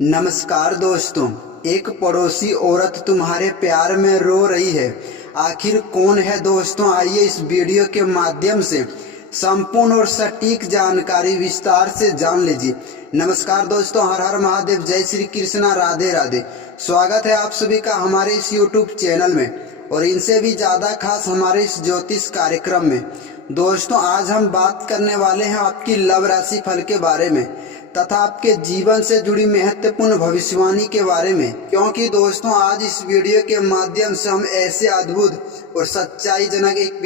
नमस्कार दोस्तों। एक पड़ोसी औरत तुम्हारे प्यार में रो रही है। आखिर कौन है दोस्तों? आइए इस वीडियो के माध्यम से संपूर्ण और सटीक जानकारी विस्तार से जान लीजिए। नमस्कार दोस्तों, हर हर महादेव, जय श्री कृष्णा, राधे राधे। स्वागत है आप सभी का हमारे इस यूट्यूब चैनल में और इनसे भी ज़्यादा खास हमारे इस ज्योतिष कार्यक्रम में। दोस्तों, आज हम बात करने वाले हैं आपकी लव राशि फल के बारे में तथा आपके जीवन से जुड़ी महत्वपूर्ण भविष्यवाणी के बारे में, क्योंकि दोस्तों आज इस वीडियो के माध्यम से हम ऐसे अद्भुत और सच्चाई जनक एक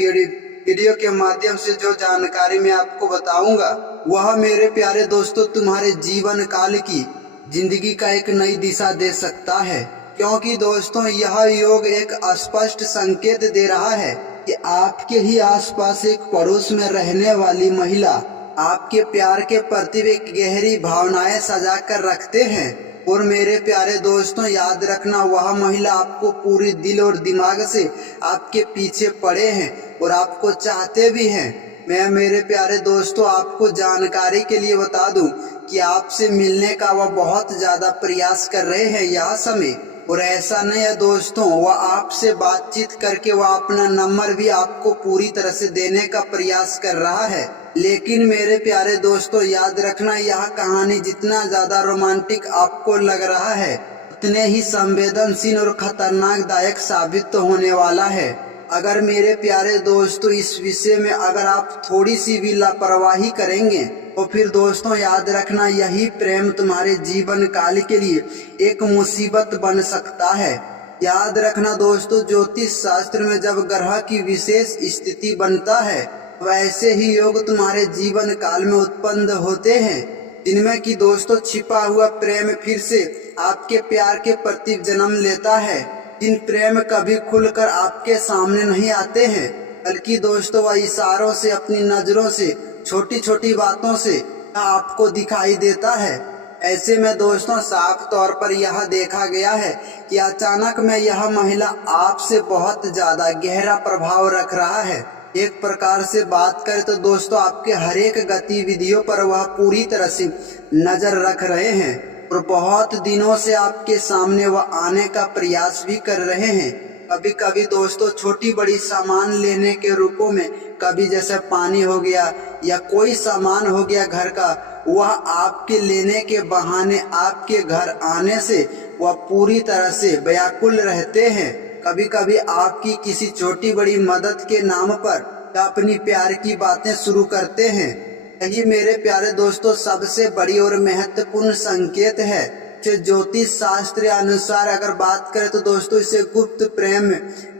वीडियो के माध्यम से जो जानकारी मैं आपको बताऊंगा वह मेरे प्यारे दोस्तों तुम्हारे जीवन काल की जिंदगी का एक नई दिशा दे सकता है। क्योंकि दोस्तों यह योग एक स्पष्ट संकेत दे रहा है कि आपके ही आसपास एक पड़ोस में रहने वाली महिला आपके प्यार के प्रति एक गहरी भावनाएं सजा कर रखते हैं। और मेरे प्यारे दोस्तों याद रखना, वह महिला आपको पूरी दिल और दिमाग से आपके पीछे पड़े हैं और आपको चाहते भी हैं। मैं मेरे प्यारे दोस्तों आपको जानकारी के लिए बता दूं कि आपसे मिलने का वह बहुत ज्यादा प्रयास कर रहे हैं यह समय। और ऐसा नहीं है दोस्तों, वह आपसे बातचीत करके वह अपना नंबर भी आपको पूरी तरह से देने का प्रयास कर रहा है। लेकिन मेरे प्यारे दोस्तों याद रखना, यह कहानी जितना ज्यादा रोमांटिक आपको लग रहा है उतने ही संवेदनशील और खतरनाक दायक साबित तो होने वाला है। अगर मेरे प्यारे दोस्तों इस विषय में अगर आप थोड़ी सी भी लापरवाही करेंगे तो फिर दोस्तों याद रखना, यही प्रेम तुम्हारे जीवन काल के लिए एक मुसीबत बन सकता है। याद रखना दोस्तों, ज्योतिष शास्त्र में जब ग्रह की विशेष स्थिति बनता है वैसे ही योग तुम्हारे जीवन काल में उत्पन्न होते हैं, जिनमें कि दोस्तों छिपा हुआ प्रेम फिर से आपके प्यार के प्रति जन्म लेता है। जिन प्रेम कभी खुलकर आपके सामने नहीं आते हैं, बल्कि दोस्तों वह इशारों से, अपनी नजरों से, छोटी छोटी बातों से आपको दिखाई देता है। ऐसे में दोस्तों साफ तौर पर यह देखा गया है कि अचानक में यह महिला आपसे बहुत ज्यादा गहरा प्रभाव रख रहा है। एक प्रकार से बात करें तो दोस्तों आपके हर एक गतिविधियों पर वह पूरी तरह से नजर रख रहे हैं और बहुत दिनों से आपके सामने वह आने का प्रयास भी कर रहे हैं। कभी कभी दोस्तों छोटी बड़ी सामान लेने के रूपों में, कभी जैसे पानी हो गया या कोई सामान हो गया घर का, वह आपके लेने के बहाने आपके घर आने से वह पूरी तरह से व्याकुल रहते हैं। कभी कभी आपकी किसी छोटी बड़ी मदद के नाम पर अपनी प्यार की बातें शुरू करते हैं। यही मेरे प्यारे दोस्तों सबसे बड़ी और महत्वपूर्ण संकेत है। ज्योतिष शास्त्र अनुसार अगर बात करें तो दोस्तों इसे गुप्त प्रेम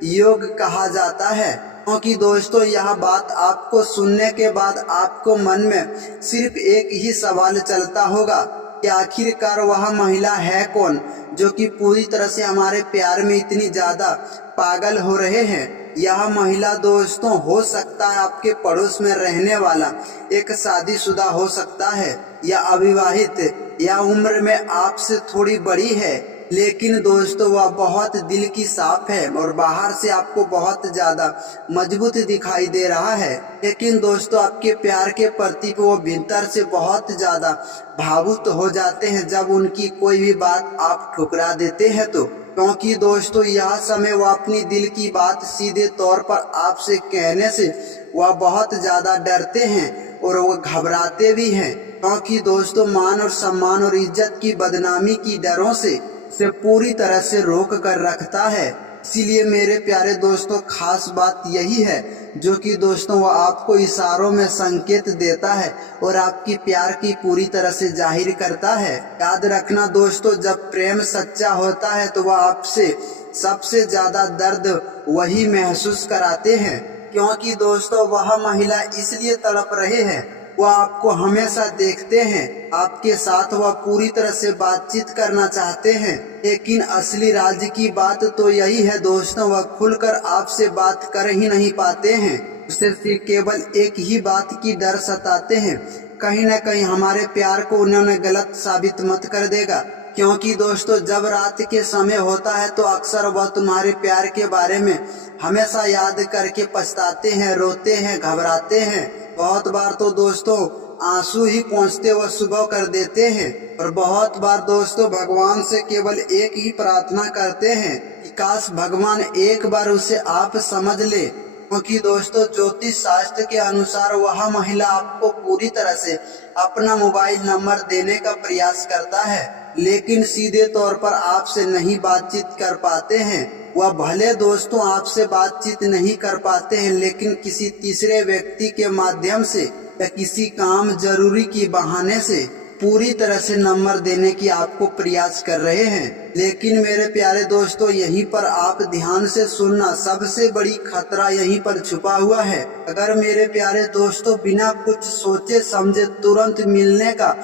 योग कहा जाता है। क्योंकि दोस्तों यह बात आपको सुनने के बाद आपको मन में सिर्फ एक ही सवाल चलता होगा कि आखिरकार वह महिला है कौन जो कि पूरी तरह से हमारे प्यार में इतनी ज्यादा पागल हो रहे हैं। यह महिला दोस्तों हो सकता है आपके पड़ोस में रहने वाला एक शादीशुदा हो सकता है या अविवाहित या उम्र में आपसे थोड़ी बड़ी है, लेकिन दोस्तों वह बहुत दिल की साफ है और बाहर से आपको बहुत ज्यादा मजबूत दिखाई दे रहा है। लेकिन दोस्तों आपके प्यार के प्रति वो भीतर से बहुत ज्यादा भावुक हो जाते हैं जब उनकी कोई भी बात आप ठुकरा देते हैं तो। क्योंकि दोस्तों यह समय वह अपनी दिल की बात सीधे तौर पर आपसे कहने से वह बहुत ज्यादा डरते हैं और वो घबराते भी हैं। क्योंकि दोस्तों मान और सम्मान और इज्जत की बदनामी की डरों से पूरी तरह से रोक कर रखता है। इसीलिए मेरे प्यारे दोस्तों खास बात यही है जो कि दोस्तों वह आपको इशारों में संकेत देता है और आपकी प्यार की पूरी तरह से जाहिर करता है। याद रखना दोस्तों, जब प्रेम सच्चा होता है तो वह आपसे सबसे ज्यादा दर्द वही महसूस कराते हैं। क्योंकि दोस्तों वह महिला इसलिए तड़प रहे हैं, वह आपको हमेशा देखते हैं, आपके साथ वह पूरी तरह से बातचीत करना चाहते हैं। लेकिन असली राज की बात तो यही है दोस्तों, वह खुलकर आपसे बात कर ही नहीं पाते हैं। उसे केवल एक ही बात की डर सताते हैं, कहीं न कहीं हमारे प्यार को उन्होंने गलत साबित मत कर देगा। क्योंकि दोस्तों जब रात के समय होता है तो अक्सर वह तुम्हारे प्यार के बारे में हमेशा याद करके पछताते हैं, रोते हैं, घबराते हैं। बहुत बार तो दोस्तों आंसू ही पहुँचते वह सुबह कर देते हैं। और बहुत बार दोस्तों भगवान से केवल एक ही प्रार्थना करते हैं कि काश भगवान एक बार उसे आप समझ ले, क्योंकि दोस्तों ज्योतिष शास्त्र के अनुसार वह महिला आपको पूरी तरह से अपना मोबाइल नंबर देने का प्रयास करता है, लेकिन सीधे तौर पर आपसे नहीं बातचीत कर पाते हैं। वह भले दोस्तों आपसे बातचीत नहीं कर पाते हैं, लेकिन किसी तीसरे व्यक्ति के माध्यम से या किसी काम जरूरी की बहाने से पूरी तरह से नंबर देने की आपको प्रयास कर रहे हैं। लेकिन मेरे प्यारे दोस्तों यहीं पर आप ध्यान से सुनना, सबसे बड़ी खतरा यहीं पर छुपा हुआ है। अगर मेरे प्यारे दोस्तों बिना कुछ सोचे समझे तुरंत मिलने का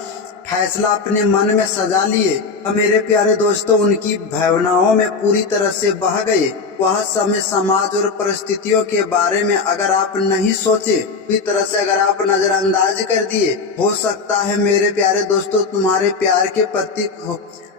फैसला अपने मन में सजा लिए और मेरे प्यारे दोस्तों उनकी भावनाओं में पूरी तरह से बह गए, वह समय समाज और परिस्थितियों के बारे में अगर आप नहीं सोचे, पूरी तरह से अगर आप नजरअंदाज कर दिए, हो सकता है मेरे प्यारे दोस्तों तुम्हारे प्यार के प्रति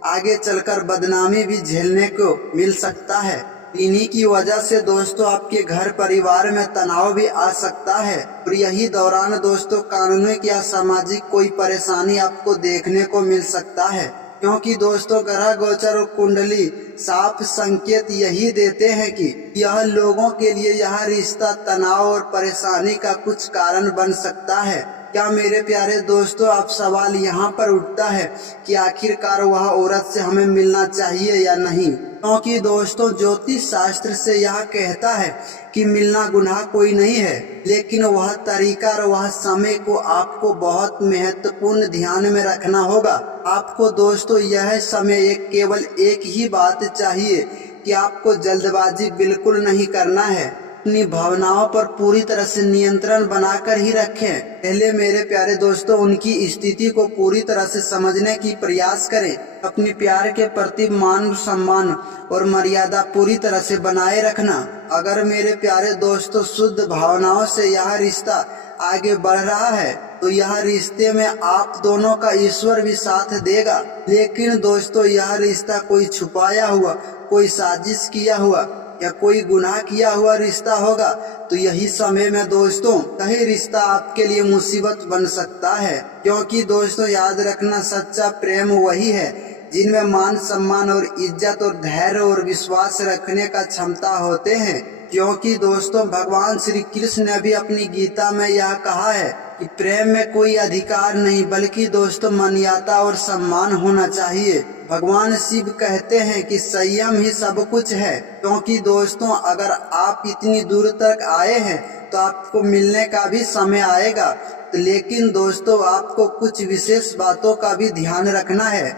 आगे चलकर बदनामी भी झेलने को मिल सकता है। इन्हीं की वजह से दोस्तों आपके घर परिवार में तनाव भी आ सकता है और यही दौरान दोस्तों कानूनी या सामाजिक कोई परेशानी आपको देखने को मिल सकता है, क्योंकि दोस्तों ग्रह गोचर और कुंडली साफ संकेत यही देते हैं कि यह लोगों के लिए यह रिश्ता तनाव और परेशानी का कुछ कारण बन सकता है। क्या मेरे प्यारे दोस्तों अब सवाल यहाँ पर उठता है कि आखिरकार वह औरत से हमें मिलना चाहिए या नहीं, क्योंकि दोस्तों ज्योतिष शास्त्र से यह कहता है कि मिलना गुनाह कोई नहीं है, लेकिन वह तरीका और वह समय को आपको बहुत महत्वपूर्ण ध्यान में रखना होगा। आपको दोस्तों यह समय केवल एक ही बात चाहिए कि आपको जल्दबाजी बिल्कुल नहीं करना है, अपनी भावनाओं पर पूरी तरह से नियंत्रण बनाकर ही रखें। पहले मेरे प्यारे दोस्तों उनकी स्थिति को पूरी तरह से समझने की प्रयास करें। अपने प्यार के प्रति मान सम्मान और मर्यादा पूरी तरह से बनाए रखना। अगर मेरे प्यारे दोस्तों शुद्ध भावनाओं से यह रिश्ता आगे बढ़ रहा है तो यह रिश्ते में आप दोनों का ईश्वर भी साथ देगा। लेकिन दोस्तों यह रिश्ता कोई छुपाया हुआ, कोई साजिश किया हुआ या कोई गुनाह किया हुआ रिश्ता होगा तो यही समय में दोस्तों कहीं रिश्ता आपके लिए मुसीबत बन सकता है, क्योंकि दोस्तों याद रखना सच्चा प्रेम वही है जिनमें मान सम्मान और इज्जत और धैर्य और विश्वास रखने का क्षमता होते हैं। क्योंकि दोस्तों भगवान श्री कृष्ण ने भी अपनी गीता में यह कहा है कि प्रेम में कोई अधिकार नहीं बल्कि दोस्तों मान्यता और सम्मान होना चाहिए। भगवान शिव कहते हैं कि संयम ही सब कुछ है, क्योंकि दोस्तों अगर आप इतनी दूर तक आए हैं तो आपको मिलने का भी समय आएगा। लेकिन दोस्तों आपको कुछ विशेष बातों का भी ध्यान रखना है,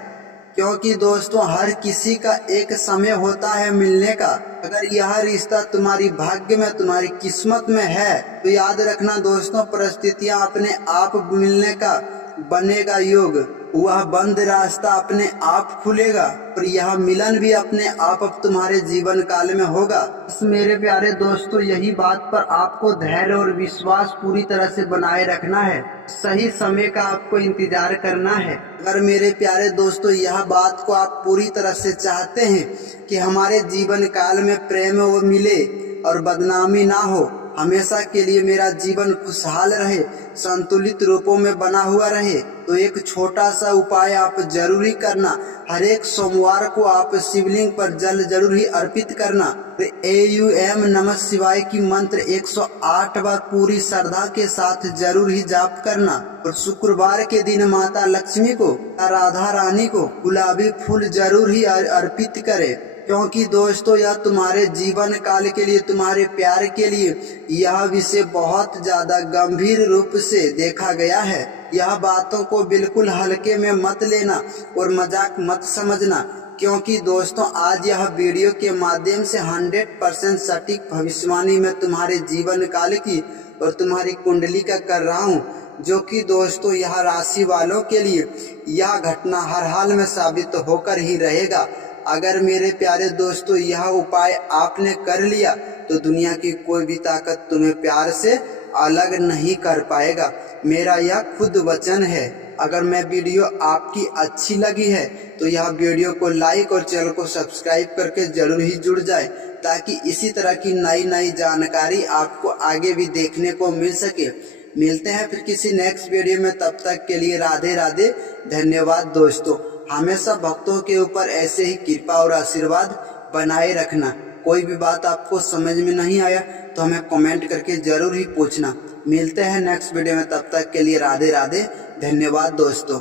क्योंकि दोस्तों हर किसी का एक समय होता है मिलने का। अगर यह रिश्ता तुम्हारी भाग्य में, तुम्हारी किस्मत में है तो याद रखना दोस्तों परिस्थितियां अपने आप मिलने का बनेगा योग, वह बंद रास्ता अपने आप खुलेगा और यह मिलन भी अपने आप अब तुम्हारे जीवन काल में होगा। मेरे प्यारे दोस्तों यही बात पर आपको धैर्य और विश्वास पूरी तरह से बनाए रखना है, सही समय का आपको इंतजार करना है। अगर मेरे प्यारे दोस्तों यह बात को आप पूरी तरह से चाहते हैं कि हमारे जीवन काल में प्रेम वो मिले और बदनामी ना हो, हमेशा के लिए मेरा जीवन खुशहाल रहे, संतुलित रूपों में बना हुआ रहे, तो एक छोटा सा उपाय आप जरूरी करना। हर एक सोमवार को आप शिवलिंग पर जल जरूर ही अर्पित करना। AUM नमः शिवाय की मंत्र 108 बार पूरी श्रद्धा के साथ जरूर ही जाप करना। और शुक्रवार के दिन माता लक्ष्मी को, राधा रानी को गुलाबी फूल जरूर ही अर्पित करें, क्योंकि दोस्तों यह तुम्हारे जीवन काल के लिए, तुम्हारे प्यार के लिए यह विषय बहुत ज्यादा गंभीर रूप से देखा गया है। यह बातों को बिल्कुल हल्के में मत लेना और मजाक मत समझना, क्योंकि दोस्तों आज यह वीडियो के माध्यम से 100% सटीक भविष्यवाणी में तुम्हारे जीवन काल की और तुम्हारी कुंडली का कर रहा हूँ, जो कि दोस्तों यह राशि वालों के लिए यह घटना हर हाल में साबित होकर ही रहेगा। अगर मेरे प्यारे दोस्तों यह उपाय आपने कर लिया तो दुनिया की कोई भी ताकत तुम्हें प्यार से अलग नहीं कर पाएगा, मेरा यह खुद वचन है। अगर मैं वीडियो आपकी अच्छी लगी है तो यह वीडियो को लाइक और चैनल को सब्सक्राइब करके जरूर ही जुड़ जाए, ताकि इसी तरह की नई नई जानकारी आपको आगे भी देखने को मिल सके। मिलते हैं फिर किसी नेक्स्ट वीडियो में, तब तक के लिए राधे राधे। धन्यवाद दोस्तों। हमेशा भक्तों के ऊपर ऐसे ही कृपा और आशीर्वाद बनाए रखना। कोई भी बात आपको समझ में नहीं आया तो हमें कमेंट करके जरूर ही पूछना। मिलते हैं नेक्स्ट वीडियो में, तब तक के लिए राधे राधे। धन्यवाद दोस्तों।